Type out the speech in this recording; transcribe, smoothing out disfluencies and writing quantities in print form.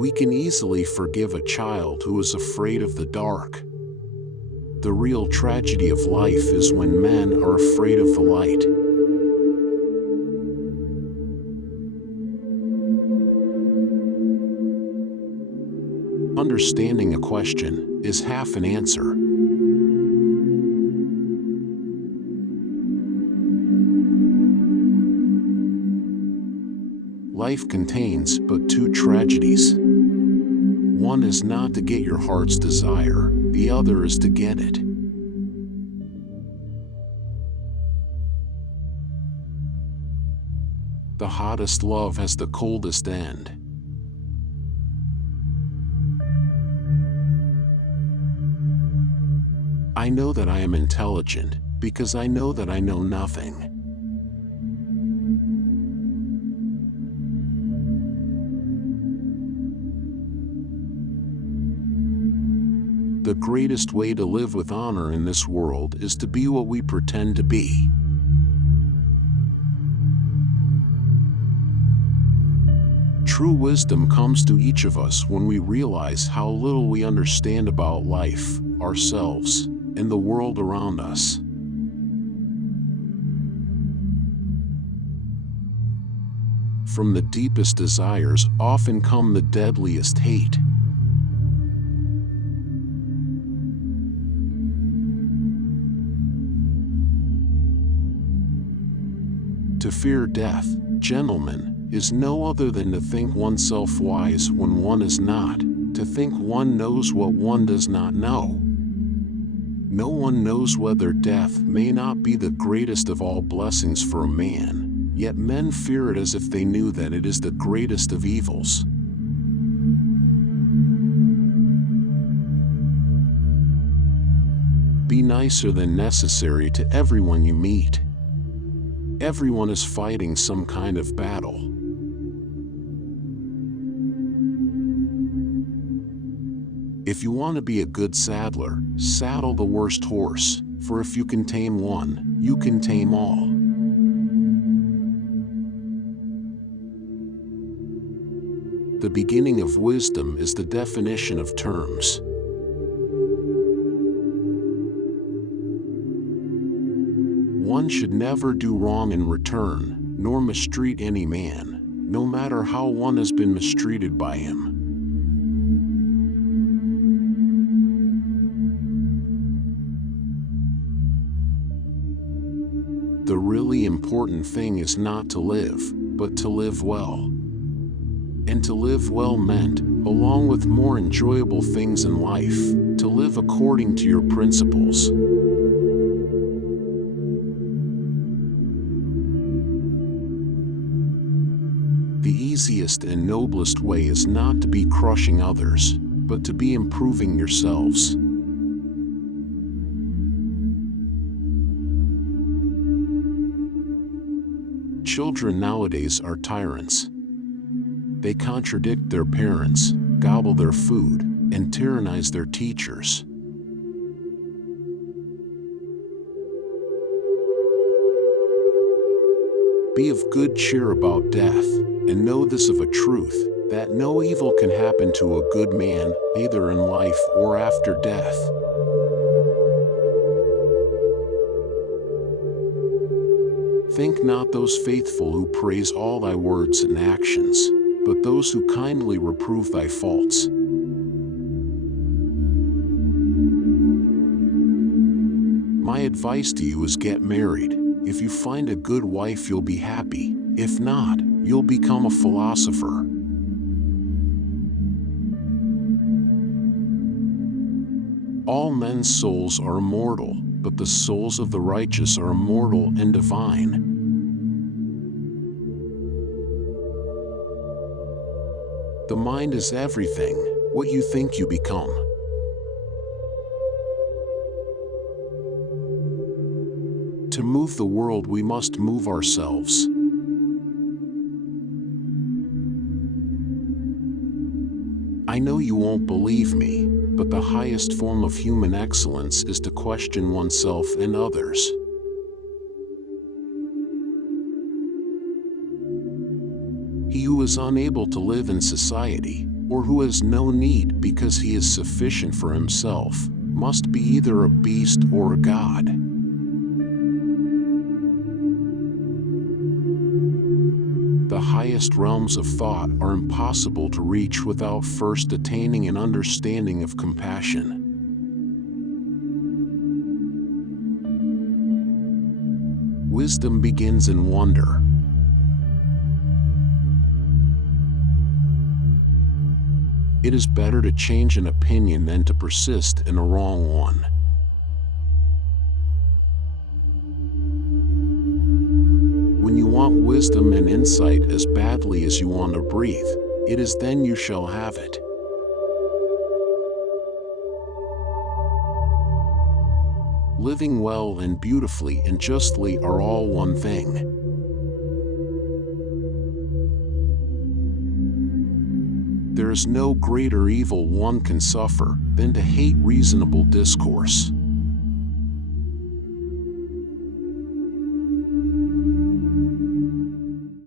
We can easily forgive a child who is afraid of the dark. The real tragedy of life is when men are afraid of the light. Understanding a question is half an answer. Life contains but two tragedies. One is not to get your heart's desire, the other is to get it. The hottest love has the coldest end. I know that I am intelligent because I know that I know nothing. The greatest way to live with honor in this world is to be what we pretend to be. True wisdom comes to each of us when we realize how little we understand about life, ourselves, and the world around us. From the deepest desires often come the deadliest hate. To fear death, gentlemen, is no other than to think oneself wise when one is not, to think one knows what one does not know. No one knows whether death may not be the greatest of all blessings for a man, yet men fear it as if they knew that it is the greatest of evils. Be nicer than necessary to everyone you meet. Everyone is fighting some kind of battle. If you want to be a good saddler, saddle the worst horse, for if you can tame one, you can tame all. The beginning of wisdom is the definition of terms. One should never do wrong in return, nor mistreat any man, no matter how one has been mistreated by him. The really important thing is not to live, but to live well. And to live well meant, along with more enjoyable things in life, to live according to your principles. The easiest and noblest way is not to be crushing others, but to be improving yourselves. Children nowadays are tyrants. They contradict their parents, gobble their food, and tyrannize their teachers. Be of good cheer about death, and know this of a truth, that no evil can happen to a good man, either in life or after death. Think not those faithful who praise all thy words and actions, but those who kindly reprove thy faults. My advice to you is get married. If you find a good wife, you'll be happy. If not, you'll become a philosopher. All men's souls are immortal, but the souls of the righteous are immortal and divine. The mind is everything. What you think you become. To move the world, we must move ourselves. I know you won't believe me, but the highest form of human excellence is to question oneself and others. He who is unable to live in society or who has no need because he is sufficient for himself, must be either a beast or a god. The highest realms of thought are impossible to reach without first attaining an understanding of compassion. Wisdom begins in wonder. It is better to change an opinion than to persist in a wrong one. When you want wisdom and insight as badly as you want to breathe, it is then you shall have it. Living well and beautifully and justly are all one thing. There is no greater evil one can suffer than to hate reasonable discourse.